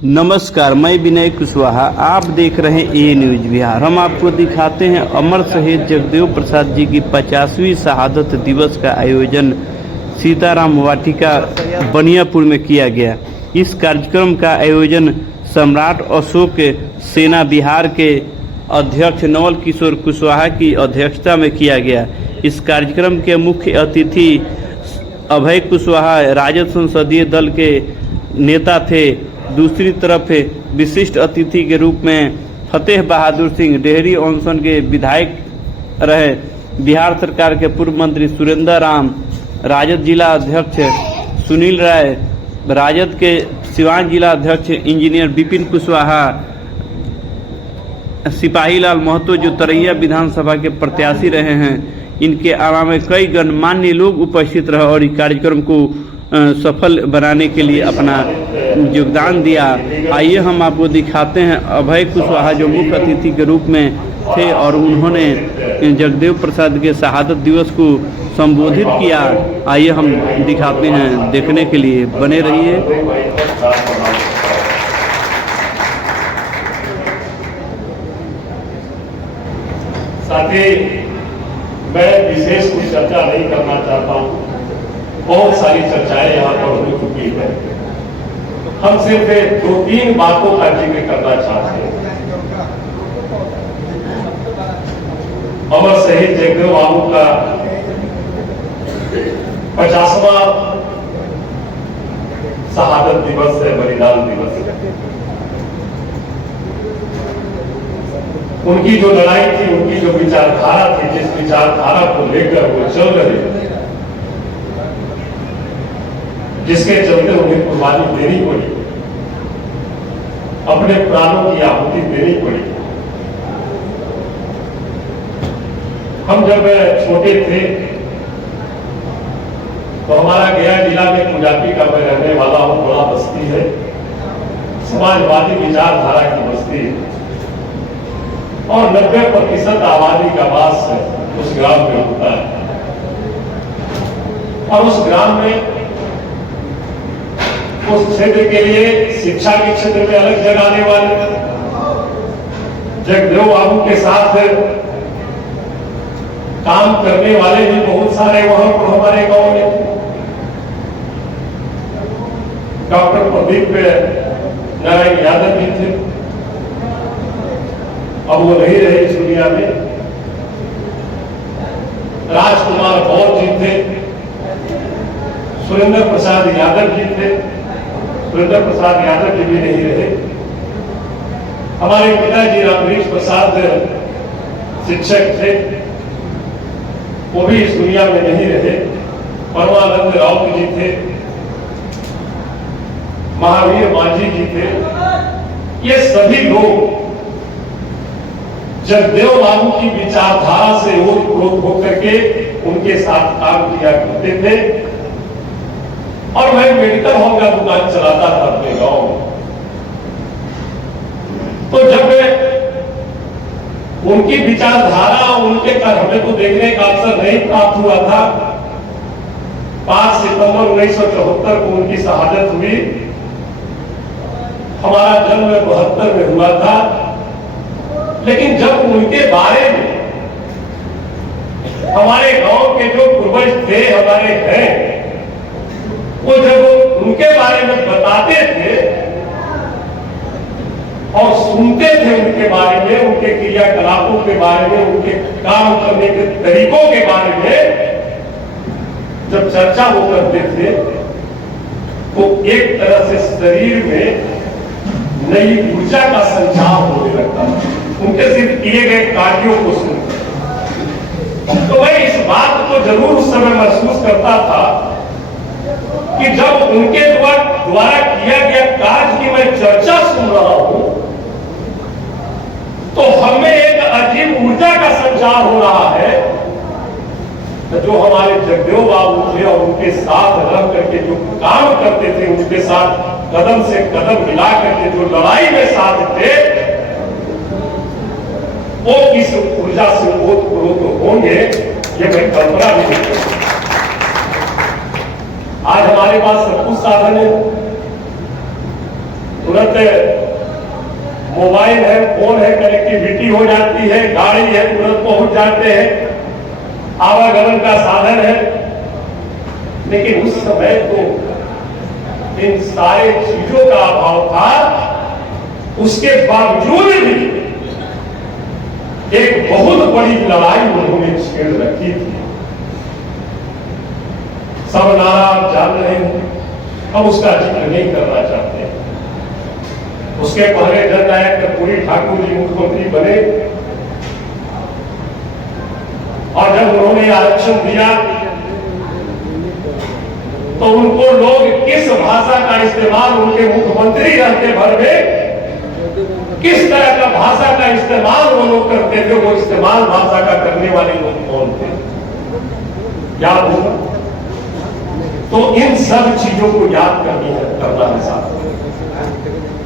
नमस्कार, मैं विनय कुशवाहा। आप देख रहे हैं ए न्यूज बिहार। हम आपको दिखाते हैं अमर शहीद जगदेव प्रसाद जी की 50वीं शहादत दिवस का आयोजन सीताराम वाटिका बनियापुर में किया गया। इस कार्यक्रम का आयोजन सम्राट अशोक सेना बिहार के अध्यक्ष नवल किशोर कुशवाहा की अध्यक्षता में किया गया। इस कार्यक्रम के मुख्य अतिथि अभय कुशवाहा राजद संसदीय दल के नेता थे। दूसरी तरफ विशिष्ट अतिथि के रूप में फतेह बहादुर सिंह डेहरी ऑनसन के विधायक रहे। बिहार सरकार के पूर्व मंत्री सुरेंद्र राम, राजद जिला अध्यक्ष सुनील राय, राजद के सिवान जिला अध्यक्ष इंजीनियर विपिन कुशवाहा, सिपाही लाल महतो जो तरैया विधानसभा के प्रत्याशी रहे हैं, इनके अलावा कई गणमान्य लोग उपस्थित रहे और इस कार्यक्रम को सफल बनाने के लिए अपना योगदान दिया। आइए हम आपको दिखाते हैं अभय कुशवाहा जो मुख्य अतिथि के रूप में थे और उन्होंने जगदेव प्रसाद के शहादत दिवस को संबोधित किया। आइए हम दिखाते हैं, देखने के लिए बने रहिए। साथी, मैं विशेष कुछ चर्चा नहीं करना चाहता हूँ। बहुत सारी चर्चाएं यहाँ पर हो चुकी है। हम सिर्फ 2-3 बातों का जिक्र करना चाहते हैं। अमर शहीद जगदेव बाबू का 50वां शहादत दिवस है, बलिदान दिवस है। उनकी जो लड़ाई थी, उनकी जो विचारधारा थी, जिस विचारधारा को लेकर वो चल रहे, जिसके चलते उन्हें कुर्बानी देनी पड़ी, अपने प्राणों की आहुति देनी पड़ी। हम जब छोटे थे तो हमारा गया जिला में कुजापी का मैं रहने वाला हूं, बड़ा बस्ती है, समाजवादी विचारधारा की बस्ती है और 90% आबादी का वास उस ग्राम में होता है। और उस ग्राम में उस क्षेत्र के लिए शिक्षा के क्षेत्र में अलग जगह आने वाले जगदेव बाबू के साथ काम करने वाले भी बहुत सारे वहां पर हमारे गांव में। डॉक्टर प्रदीप नारायण यादव जी थे, अब वो नहीं रहे इस दुनिया में। राजकुमार गौर जी थे, सुरेंद्र प्रसाद यादव जी थे, सुरेंद्र प्रसाद यादव जी भी नहीं रहे। हमारे पिताजी रामवृक्ष प्रसाद शिक्षक थे, वो भी इस दुनिया में नहीं रहे। परमानंद राउत जी थे, महावीर मांझी जी थे। ये सभी लोग जगदेव बाबू की विचारधारा से ओतप्रोत होकर के उनके साथ काम किया करते थे। और मैं मेडिकल हॉल का दुकान चलाता था अपने गांव में। तो जब उनकी विचारधारा, उनके कर हमें तो देखने का अवसर नहीं प्राप्त हुआ था। 5 सितंबर 1974 को उनकी शहादत हुई। हमारा जन्म 72 में हुआ था। लेकिन जब उनके बारे में हमारे गांव के जो पूर्वज थे, हमारे हैं, वो जब उनके बारे में बताते थे और सुनते थे उनके बारे में, उनके क्रियाकलापों के बारे में, उनके काम करने के तरीकों के बारे में जब चर्चा वो करते थे, तो एक तरह से शरीर में नई ऊर्जा का संचार होने लगता था उनके सिर्फ किए गए कार्यों को सुनकर। तो मैं इस बात को जरूर उस समय महसूस करता था कि जब उनके द्वारा किया गया कार्य की मैं चर्चा सुन रहा हूं, तो हमें एक अजीब ऊर्जा का संचार हो रहा है। जो हमारे जगदेव बाबू थे और उनके साथ रह करके जो काम करते थे, उनके साथ कदम से कदम मिला करके जो लड़ाई में साथ थे, वो किस ऊर्जा से ओतप्रोत होंगे, ये मैं कल्पना भी नहीं करता। आज हमारे पास सब कुछ साधन है, तुरंत मोबाइल है, फोन है, कनेक्टिविटी हो जाती है, गाड़ी है, तुरंत पहुंच जाते हैं, आवागमन का साधन है। लेकिन उस समय तो इन सारे चीजों का अभाव था, उसके बावजूद भी एक बहुत बड़ी लड़ाई उन्होंने छेड़ रखी थी। सब नारा आप जान रहे हैं, हम उसका जिक्र नहीं करना चाहते। उसके पहले जननायक कर्पूरी ठाकुर जी मुख्यमंत्री बने और जब उन्होंने आरक्षण दिया तो उनको लोग किस भाषा का इस्तेमाल, उनके मुख्यमंत्री रहते भर में किस तरह का भाषा का इस्तेमाल वो लोग करते थे, वो इस्तेमाल भाषा का करने वाले लोग कौन थे, याद होगा? तो इन सब चीजों को याद करना है साथ।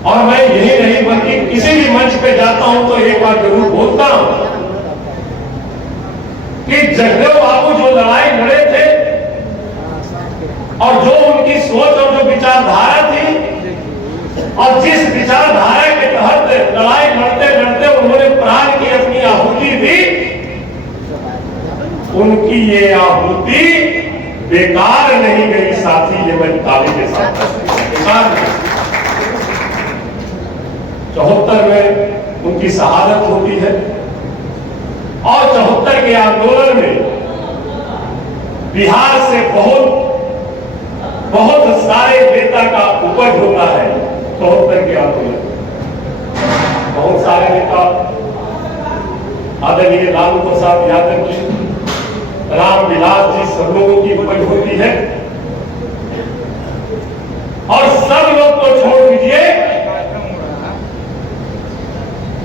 और मैं यही नहीं बल्कि किसी भी मंच पे जाता हूं तो एक बार जरूर बोलता हूं कि जगदेव बाबू जो लड़ाई लड़े थे और जो उनकी सोच और जो विचारधारा थी और जिस विचारधारा के तहत लड़ाई लड़ते लड़ते उन्होंने प्राण की अपनी आहुति दी, उनकी ये आहुति बेकार नहीं गई साथी। ये मैं दावे के साथ बेकार नहीं। 74 में उनकी शहादत होती है और 74 के आंदोलन में बिहार से बहुत सारे नेता का उपज होता है। 74 के आंदोलन बहुत सारे नेता, आदरणीय लालू प्रसाद यादव जी, राम विलास जी, सब लोगों की उपज होती है। और सब लोग को छोड़ दीजिए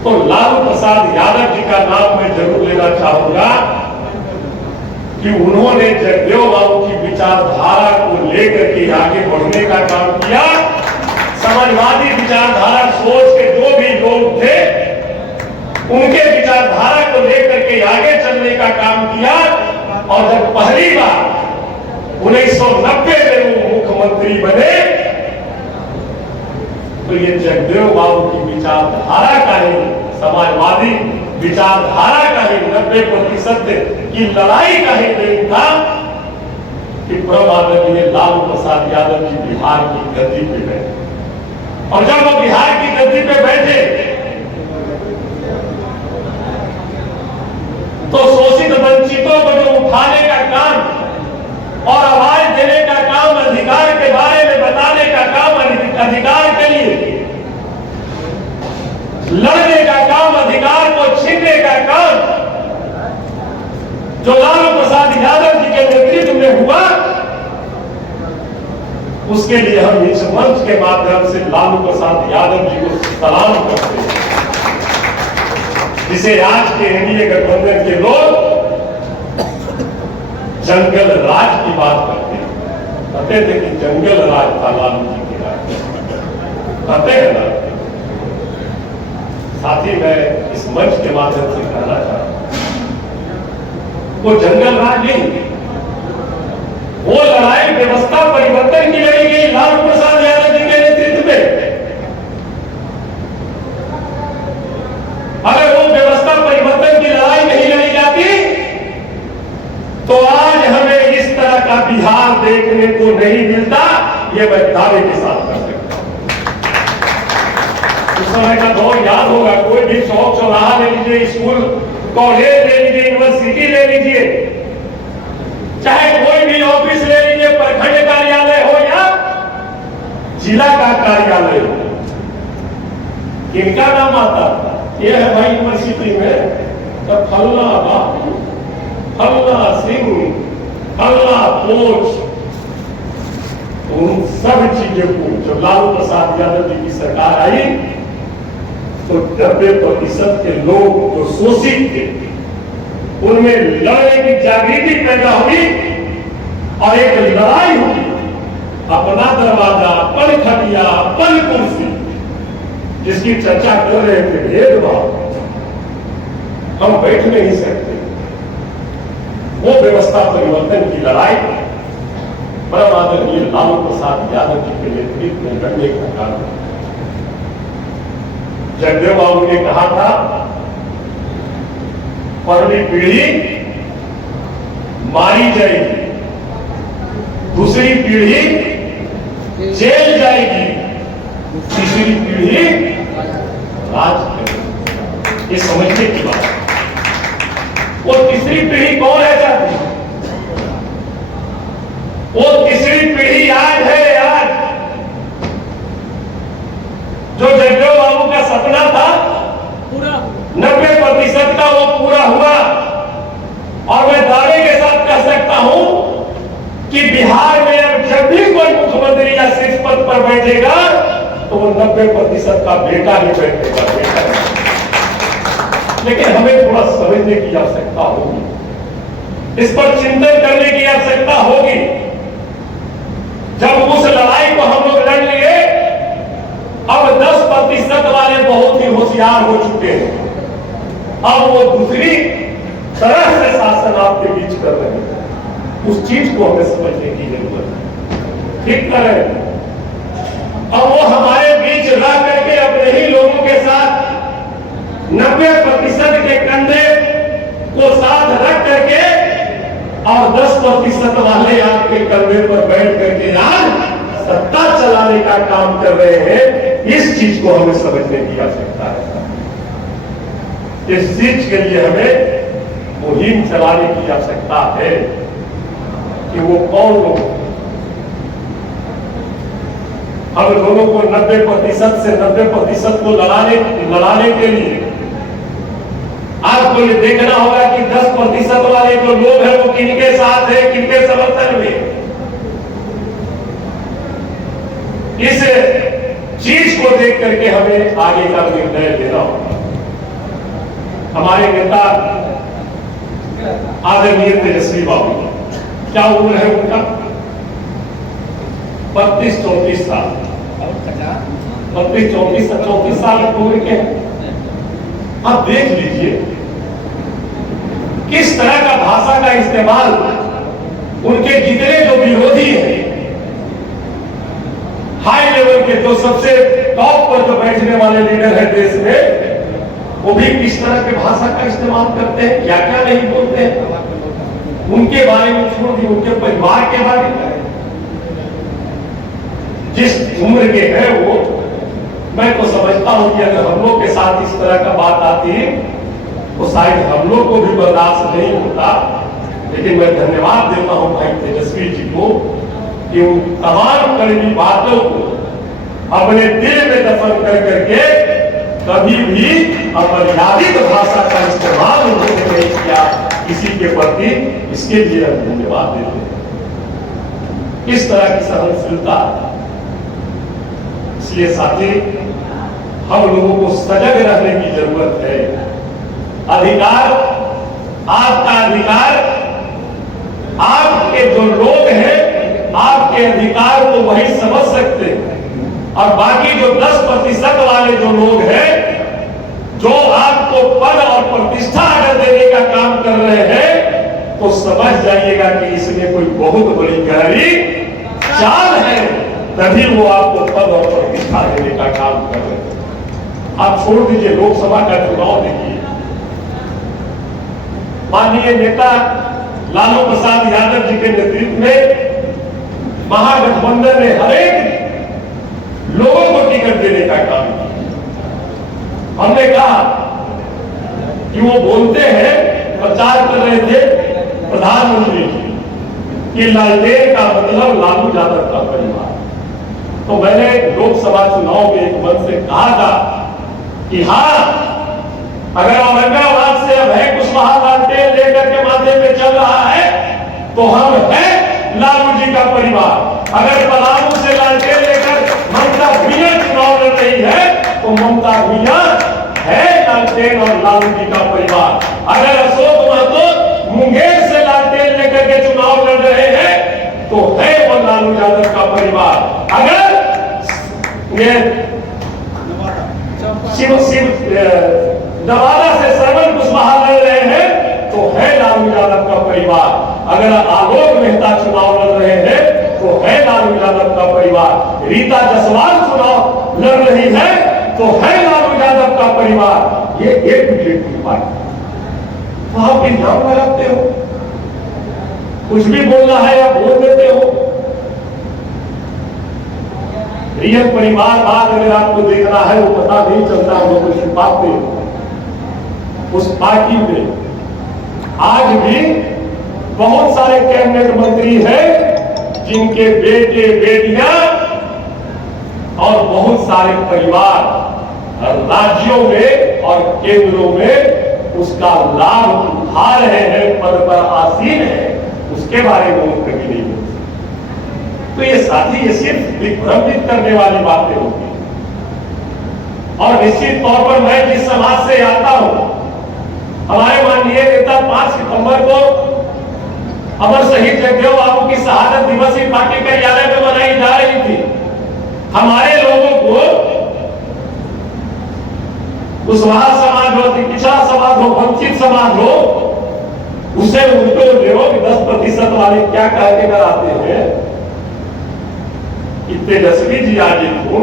तो लालू प्रसाद यादव जी का नाम मैं जरूर लेना चाहूंगा कि उन्होंने जगदेव बाबू की विचारधारा को लेकर के आगे बढ़ने का काम किया। समाजवादी विचारधारा सोच के जो भी लोग थे उनके विचारधारा को लेकर के आगे चलने का काम किया। और जब पहली बार 1990 में वो मुख्यमंत्री बने तो ये जगदेव बाबू की विचारधारा का ही, समाजवादी विचारधारा का ही 90% की लड़ाई का ही दिन था कि परम आदरणीय लालू प्रसाद यादव जी बिहार की गद्दी पे बैठे। और जब वो बिहार की गद्दी पे बैठे तो शोषित वंचितों को जो उठाने का काम और आवाज देने का काम, अधिकार के बारे में बताने का काम, अधिकार के लिए लड़ने का काम, अधिकार को छीनने का काम जो लालू प्रसाद यादव जी के नेतृत्व में हुआ, उसके लिए हम इस मंच के माध्यम से लालू प्रसाद यादव जी को सलाम करते हैं, जिसे आज के एनडीए गठबंधन के लोग जंगल राज की बात करते हैं। कहते थे कि जंगल राज था लालू जी के राज, कहते हैं ना। साथ ही मैं इस मंच के माध्यम से कहना चाहता हूं, वो जंगल राज नहीं, वो लड़ाई व्यवस्था परिवर्तन की लड़ी गई लालू प्रसाद यादव जी के नेतृत्व में। अगर वो व्यवस्था परिवर्तन की लड़ाई नहीं लड़ी जाती तो आज हमें इस तरह का बिहार देखने को नहीं मिलता। ये मैं दावे के साथ कर सकता हूं। उस समय का दौर याद होगा, कोई भी चौक चौराहा ले लीजिए, स्कूल कॉलेज ले लीजिए, यूनिवर्सिटी ले लीजिए, चाहे कोई भी ऑफिस ले लीजिए, प्रखंड कार्यालय हो या जिला का कार्यालय हो, किनका नाम आता था? ये है भाई यूनिवर्सिटी में तो फलना बाबू, फलना सिंह, फलना कोच। उन सब चीजों को जब लालू प्रसाद यादव जी की सरकार आई तो 90% के लोग जो शोषित थे उनमें लड़ने की जागृति पैदा हुई और एक लड़ाई हुई। अपना दरवाजा, अपन खटिया, अपन कुर्सी, जिसकी चर्चा कर रहे थे भेदभाव, हम बैठ नहीं सकते। वो व्यवस्था परिवर्तन की लड़ाई परम आदरणीय लालू प्रसाद यादव जी के नेतृत्व में लड़ने का कारण जगदेव बाबू ने कहा था, पहली पीढ़ी मारी जाएगी, दूसरी पीढ़ी जेल जाएगी, तीसरी पीढ़ी राज करेगी। ये समझने की बात है। वो तीसरी पीढ़ी कौन है साथी? वो तीसरी पीढ़ी आज है, आज जो जगदेव बाबू का सपना था पूरा 90% का वो पूरा हुआ। और मैं दावे के साथ कह सकता हूं कि बिहार में अब जब भी कोई मुख्यमंत्री या शीर्ष पद पर बैठेगा तो वो 90% का बेटा ही बैठेगा, बेटा। लेकिन हमें थोड़ा समझने की आवश्यकता होगी, इस पर चिंतन करने की आवश्यकता होगी। जब उस लड़ाई को हम लोग लड़ लिए, अब 10% वाले बहुत ही होशियार हो चुके हैं। अब वो दूसरी तरह से शासन आपके बीच कर रहे हैं। उस चीज को हमें समझने की जरूरत है। ठीक करें, और वो हमारे बीच रह करके अपने ही लोगों के साथ 90% के कंधे को साथ रख करके और 10% वाले आपके कंधे पर बैठ करके आज सत्ता चलाने का काम कर रहे हैं। इस चीज को हमें समझने की आवश्यकता है। इस चीज के लिए हमें मुहिम चलाने की आवश्यकता है कि वो कौन लोग, हम लोगों को 90% से 90% को लड़ाने के लिए आपको ये देखना होगा कि 10% वाले जो लोग हैं वो किनके साथ है, किनके समर्थन में। इस चीज को देख करके हमें आगे का निर्णय लेना होगा। हमारे नेता आदरणीय तेजस्वी बाबू, क्या उम्र है उनका? 32-34 साल, 32-34 साल उम्र के हैं। आप देख लीजिए किस तरह का भाषा का इस्तेमाल उनके जितने जो विरोधी हैं, हाई लेवल के जो सबसे टॉप पर जो बैठने वाले लीडर है देश में, वो भी किस तरह के भाषा का इस्तेमाल करते हैं, क्या क्या नहीं बोलते हैं। उनके बारे में छोड़ दी, उनके परिवार के बारे में, जिस उम्र के हैं वो, मैं तो समझता हूं कि अगर हम लोग के साथ इस तरह का बात आती है तो शायद हम लोग को भी बर्दाश्त नहीं होता। लेकिन मैं धन्यवाद देता हूं भाई तेजस्वी जी को कि उन तमाम कड़वी बातों को अपने दिल में दफन कर करके कभी भी अमर्यादित भाषा का इस्तेमाल उन्होंने नहीं किया किसी के प्रति। इसके लिए हम धन्यवाद देते हैं। इस तरह की सहनशीलता, इसलिए साथी हम लोगों को सजग रहने की जरूरत है। अधिकार, आपका अधिकार, आपके जो लोग हैं आपके अधिकार को वही समझ सकते हैं। और बाकी जो 10% वाले जो लोग हैं, जो आपको पद और प्रतिष्ठा अगर देने का काम कर रहे हैं, तो समझ जाइएगा कि इसमें कोई बहुत बड़ी गहरी चाल है, तभी वो आपको पद और प्रतिष्ठा देने का काम कर रहे हैं। आप छोड़ दीजिए लोकसभा का चुनाव, देखिए माननीय नेता लालू प्रसाद यादव जी के नेतृत्व में महागठबंधन ने हरेक लोगों को टिकट देने का काम किया। हमने कहा कि वो बोलते हैं, प्रचार कर रहे थे प्रधानमंत्री जी कि लालटेन का मतलब लालू यादव का परिवार। तो मैंने लोकसभा चुनाव में एक मन से कहा था कि हाँ, अगर औरंगाबाद से अब है कुशवाहा लालटेन लेकर के माथे पे चल रहा है तो हम हैं लालू जी का परिवार। अगर पलामू से लालटेन लेकर ममता भुइयां चुनाव लड़ रही है तो ममता भुइयां है लालटेन और लालू जी का परिवार। अगर अशोक महतो मुंगेर से लालटेन लेकर के चुनाव लड़ रहे हैं तो है वो लालू यादव का परिवार। अगर ये नवादा से श्रवण कुशवाहा लड़ रहे हैं तो है लालू यादव का परिवार। अगर आलोक मेहता चुनाव लड़ रहे हैं तो है लालू यादव का परिवार। रीता जायसवाल चुनाव लड़ रही है तो है लालू यादव परिवार, ये एक बीजेपी पार्टी। तो आप इल्जाम लगाते हो, कुछ भी बोलना है या बोल देते हो। रियल परिवार बात अगर आपको देखना है वो पता नहीं चलता, हम लोग छिपाते हो। उस पार्टी में आज भी बहुत सारे कैबिनेट मंत्री हैं जिनके बेटे बेटियां और बहुत सारे परिवार राज्यों में और केंद्रों में उसका लाभ उठा रहे हैं, पद पर आसीन है, उसके बारे में वो कभी नहीं बोलते। तो ये साथी ये सिर्फ दिग्भ्रमित करने वाली बातें होती हैं। और निश्चित तौर पर मैं जिस समाज से आता हूं, हमारे माननीय नेता 5 सितंबर को अमर शहीद जगदेव बाबू की शहादत दिवस ही पार्टी कार्यालय में मनाई जा रही थी। हमारे लोगों को कुशवाहा समाज हो, पिछड़ा समाज हो, वंचित समाज हो, उसे उल्टो जो 10% वाले क्या कहते कर आते हैं कि तेजस्वी जी आजित हो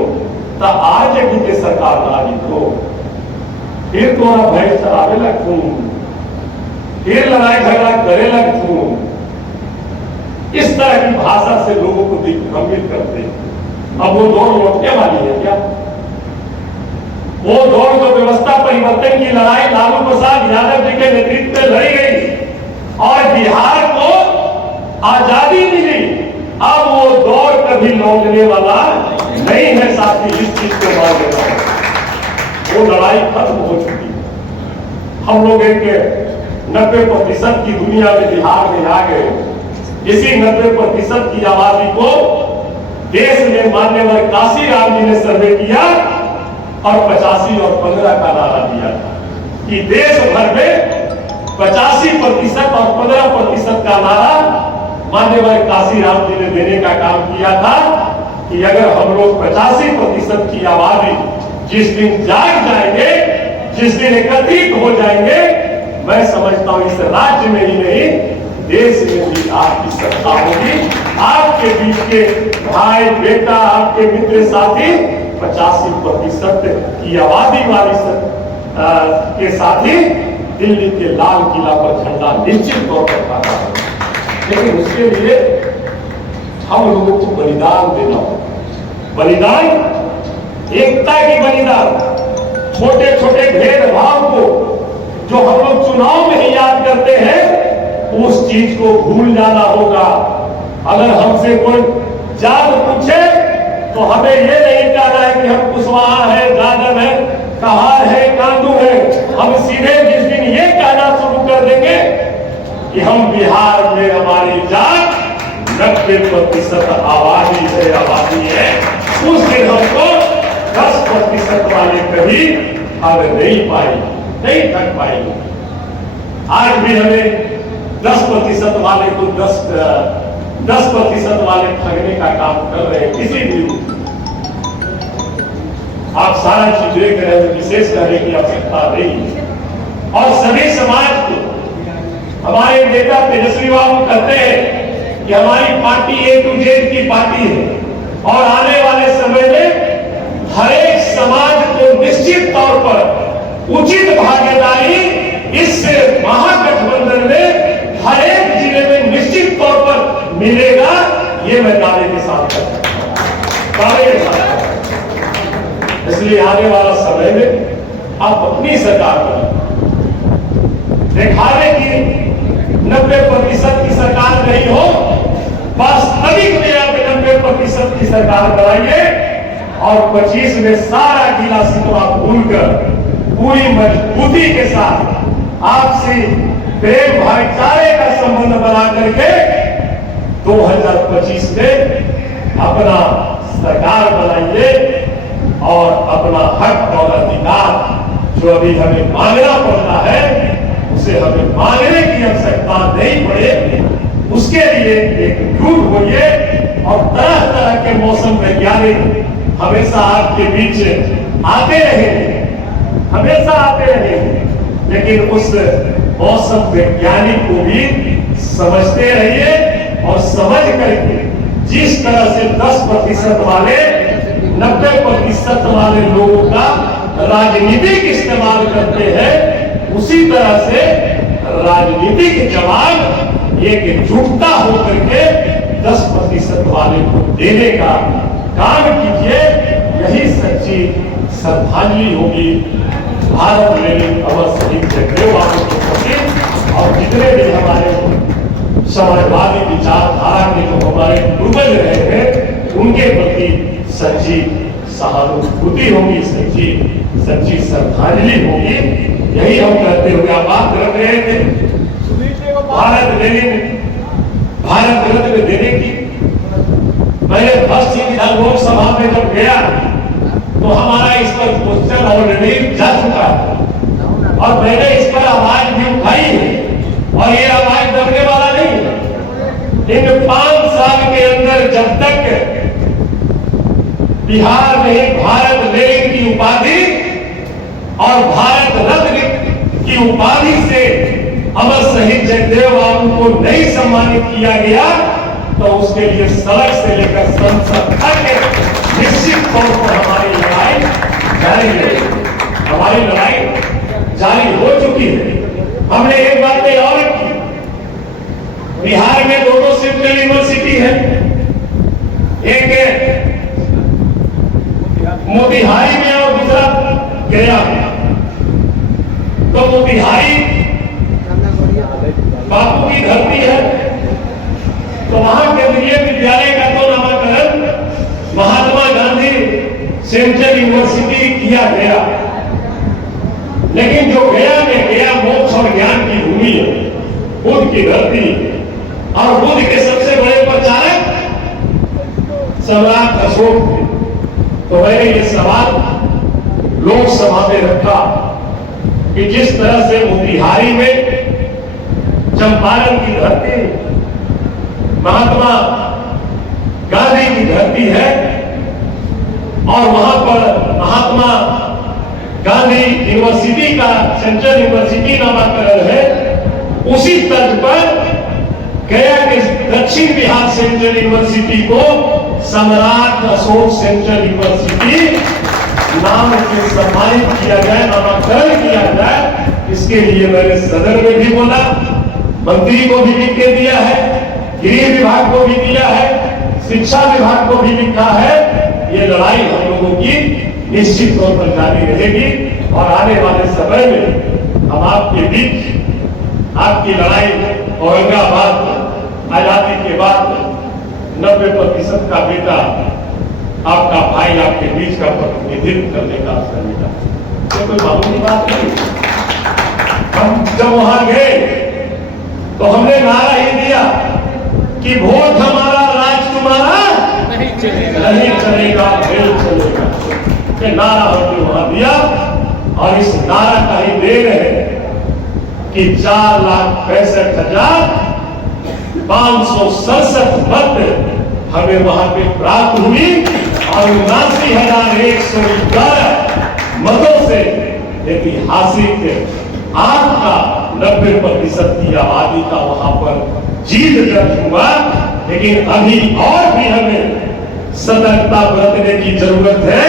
तो आज के सरकार आजित हो, फिर तोरा भैंस चलावे लगू, फिर लड़ाई झगड़ा करे लगू। इस तरह की भाषा से लोगों को दिग्भ्रमित करते हैं। अब वो दौड़ लौटने वाली है क्या? वो दौड़ जो व्यवस्था परिवर्तन की लड़ाई लालू प्रसाद यादव जी के नेतृत्व में लड़ी गई और बिहार को आजादी मिली, अब वो दौड़ कभी लौटने वाला नहीं है। साथी इस चीज को मान लेना, वो लड़ाई खत्म हो चुकी है। हम लोग एक 90% की दुनिया में बिहार में आ गए। इसी 90% की आबादी को देश में मान्यवर काशी राम जी ने सर्वे किया और 85 और 15 का नारा दिया था कि देश भर में 85% और 15% का नारा मान्यवर काशी राम जी ने देने का काम किया था कि अगर हम लोग 85% की आबादी जिस दिन जाग जाएंगे, जिस दिन एकत्रित हो जाएंगे, मैं समझता हूं इस राज्य में ही नहीं देश में भी आपकी सत्ता होगी। आपके बीच के भाई बेटा, आपके मित्र साथी 85% की आबादी वाली के साथी दिल्ली के लाल किला पर झंडा निश्चित तौर पर फहरा है। लेकिन उसके लिए हम लोगों को बलिदान देना होगा। बलिदान, एकता की बलिदान, छोटे छोटे भेदभाव को जो हम लोग चुनाव में ही याद करते हैं, उस चीज को भूल जाना होगा। अगर हमसे कोई जात पूछे तो हमें ये नहीं कहना है कि हम कुशवाहा है, जादव है, कहार है, कांदू है। हम सीधे जिस दिन ये कहना शुरू कर देंगे कि हम बिहार में हमारी जात 90% आबादी है, उस दिन हमको 10% वाले कभी आगे नहीं पाएंगे, नहीं थक पाएंगे। आज भी हमें 10% वाले को 10% वाले ठगने का काम कर रहे हैं। किसी भी आप सारा चीज देख रहे हैं, विशेष करने की आवश्यकता नहीं है। और सभी समाज को हमारे नेता तेजस्वी बाबू कहते हैं कि हमारी पार्टी A to Z की पार्टी है और आने वाले समय में हर एक समाज को निश्चित तौर पर उचित भागीदारी इस महागठबंधन में हर एक जिले में निश्चित तौर पर मिलेगा। ये मैं दावे के साथ करता हूं, दावे के साथ। इसलिए आने वाला समय में आप अपनी सरकार बनाएं। दिखाने की 90% की सरकार नहीं हो, वास्तविक में आप 90% की सरकार बनाइए और 25 में सारा गीला सितवा भूलकर पूरी मजबूती के साथ आपसी प्रेम भाईचारे का संबंध बना करके 2025 में अपना सरकार बनाइए और अपना हक और अधिकार जो अभी हमें मांगना पड़ता है उसे हमें मांगने की आवश्यकता नहीं पड़े। उसके लिए एकजुट होइए और तरह तरह के मौसम वैज्ञानिक हमेशा आपके बीच आते रहेंगे, हमेशा आते रहेंगे, लेकिन उस मौसम वैज्ञानिक को भी समझते रहिए और समझ करके जिस तरह से 10% वाले 90% वाले लोगों का राजनीतिक स्तर करते हैं, उसी तरह से राजनीतिक जवाब एक जुटता होकर के 10% वाले को देने का काम कीजिए। यही सच्ची श्रद्धांजलि होगी भारत लेनिन अमर शहीद जगदेव बाबू के प्रति। और जितने भी हमारे समाजवादी विचारधारा के जो हमारे पूर्वज रहे हैं, उनके प्रति सच्ची सहानुभूति होगी, सच्ची श्रद्धांजलि होगी। यही हम कहते हुए आप बात कर रहे थे भारत रत्न देने की। मैंने फर्स्ट विधान लोकसभा में जब गया तो हमारा इस पर क्वेश्चन ऑलरेडी जा चुका है और मैंने इस पर आवाज भी उठाई है और ये आवाज दबने वाला नहीं है। इन 5 साल के अंदर जब तक बिहार में भारत लेनिन की उपाधि और भारत रत्न की उपाधि से अमर शहीद जगदेव बाबू को नहीं सम्मानित किया गया तो उसके लिए सड़क से लेकर संसद तक निश्चित तौर पर हमारी लड़ाई जारी है। हमारी लड़ाई जारी हो चुकी है। हमने एक बात और की, बिहार में 2 सेंट्रल यूनिवर्सिटी है, एक मोतिहारी में और दूसरा गया में। तो मोतिहारी बापू की धरती है, तो वहां केंद्रीय विद्यालय का तो नामकरण महात्मा गांधी सेंट्रल यूनिवर्सिटी किया गया। लेकिन जो गया में गया मोक्ष और ज्ञान की भूमि है, बुद्ध की धरती, और बुद्ध के सबसे बड़े प्रचारक सम्राट अशोक थे। तो मैंने ये सवाल लोकसभा में रखा कि जिस तरह से मोतिहारी में चंपारण की धरती महात्मा गांधी की धरती है और वहां पर महात्मा गांधी यूनिवर्सिटी का सेंट्रल यूनिवर्सिटी नामकरण है, उसी तर्ज पर गया के दक्षिण बिहार सेंट्रल यूनिवर्सिटी को सम्राट अशोक सेंट्रल यूनिवर्सिटी नाम से सम्मानित किया जाए, नामकरण किया जाए। इसके लिए मैंने सदन में भी बोला, मंत्री को भी लिख के दिया है, गृह विभाग को भी दिया है, शिक्षा विभाग को भी लिखा है। ये लड़ाई हम लोगों की निश्चित तौर पर जारी रहेगी और आने वाले समय में हम आपके बीच आपकी लड़ाई औरंगाबाद आजादी के बाद 90% का बेटा आपका भाई आपके बीच का प्रतिनिधित्व करने का अवसर मिला। तो कोई मामूली बात नहीं। हम जब वहां गए तो हमने नारा ही दिया कि वोट हमारा राज तुम्हारा नहीं चलेगा, खेल चलेगा। ये नारा हमने वहां दिया और इस नारा का ही देन है कि 4,65,567 मत हमें वहां पे प्राप्त हुई और 79,111 मतों से ऐतिहासिक आपका 90% की आबादी का वहां पर जीत दर्ज हुआ। लेकिन अभी और भी हमें सतर्कता बरतने की जरूरत है।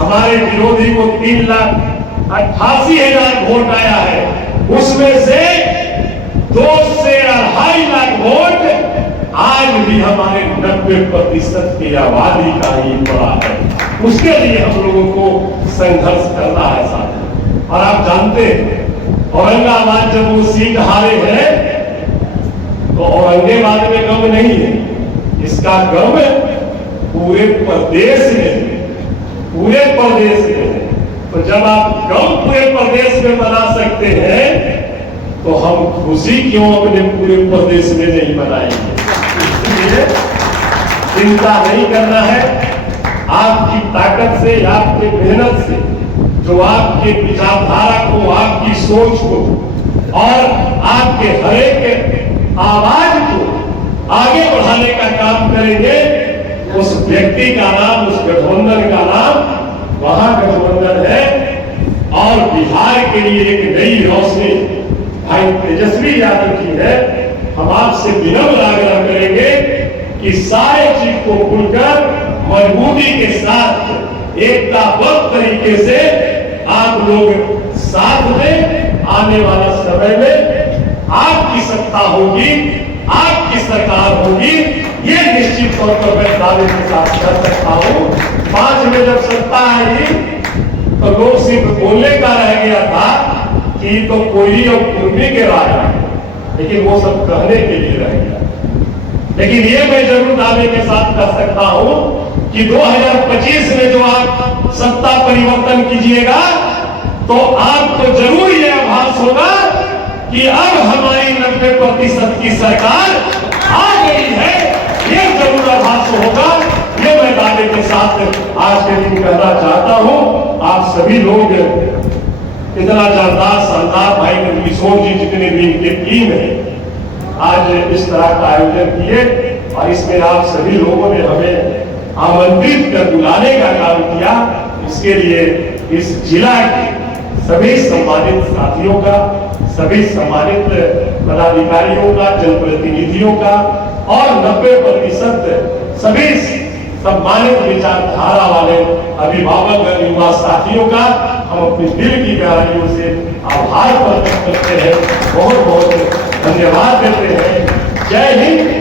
हमारे विरोधी को 3,88,000 वोट आया है, उसमें से 2 से 2.5 लाख वोट आज भी हमारे 90% की आबादी का ही पड़ा है। उसके लिए हम लोगों को संघर्ष करना है साथ। और आप जानते हैं औरंगाबाद जब वो सीट हारे हैं तो औरंगाबाद में गम नहीं है, इसका गम पूरे प्रदेश में है। तो जब आप गम पूरे प्रदेश में बना सकते हैं तो हम खुशी क्यों अपने पूरे प्रदेश में नहीं बनाएंगे। इसलिए चिंता नहीं करना है। आपकी ताकत से, आपकी मेहनत से, जो आपके विचारधारा को, आपकी सोच को और आपके हरेक आवाज को आगे बढ़ाने का काम करेंगे, उस व्यक्ति का नाम, उस गठबंधन का नाम वहां गठबंधन है। और बिहार के लिए एक नई रोशनी भाई तेजस्वी यादव की है। हम आपसे विनम्र आग्रह करेंगे कि सारे चीज को भूलकर मजबूती के साथ एकताबद्ध तरीके से आप लोग साथ में आने वाला समय में आपकी सत्ता होगी, आपकी सरकार होगी, ये निश्चित तौर पर मैं दावे के साथ कर सकता हूं। 5 में जब सत्ता आई तो लोग सिर्फ बोलने का रह गया था कि तो कोयली और कुर्मी के राज है, लेकिन वो सब कहने के लिए रह गया। लेकिन ये मैं जरूर दावे के साथ कर सकता हूं कि 2025 में जो आप सत्ता परिवर्तन कीजिएगा तो आपको जरूर यह आभास होगा कि अब हमारी 90% की सरकार आ गई है, ये जरूर आभास होगा। ये मैं दावे के साथ आज के दिन कहना चाहता हूं। आप सभी लोग इतना जानदार शानदार भाई किशोर जी जितने भी इनके टीम है आज इस तरह का आयोजन किए और इसमें आप सभी लोगों ने हमें आमंत्रित कर बुलाने का काम किया। इसके लिए इस जिला के सभी सम्मानित साथियों का, सभी सम्मानित पदाधिकारियों का, जनप्रतिनिधियों का और 90% सभी सम्मानित विचारधारा वाले अभिभावक युवा साथियों का हम अपने दिल की गहराइयों से आभार प्रकट करते हैं, बहुत बहुत धन्यवाद देते हैं। जय हिंद।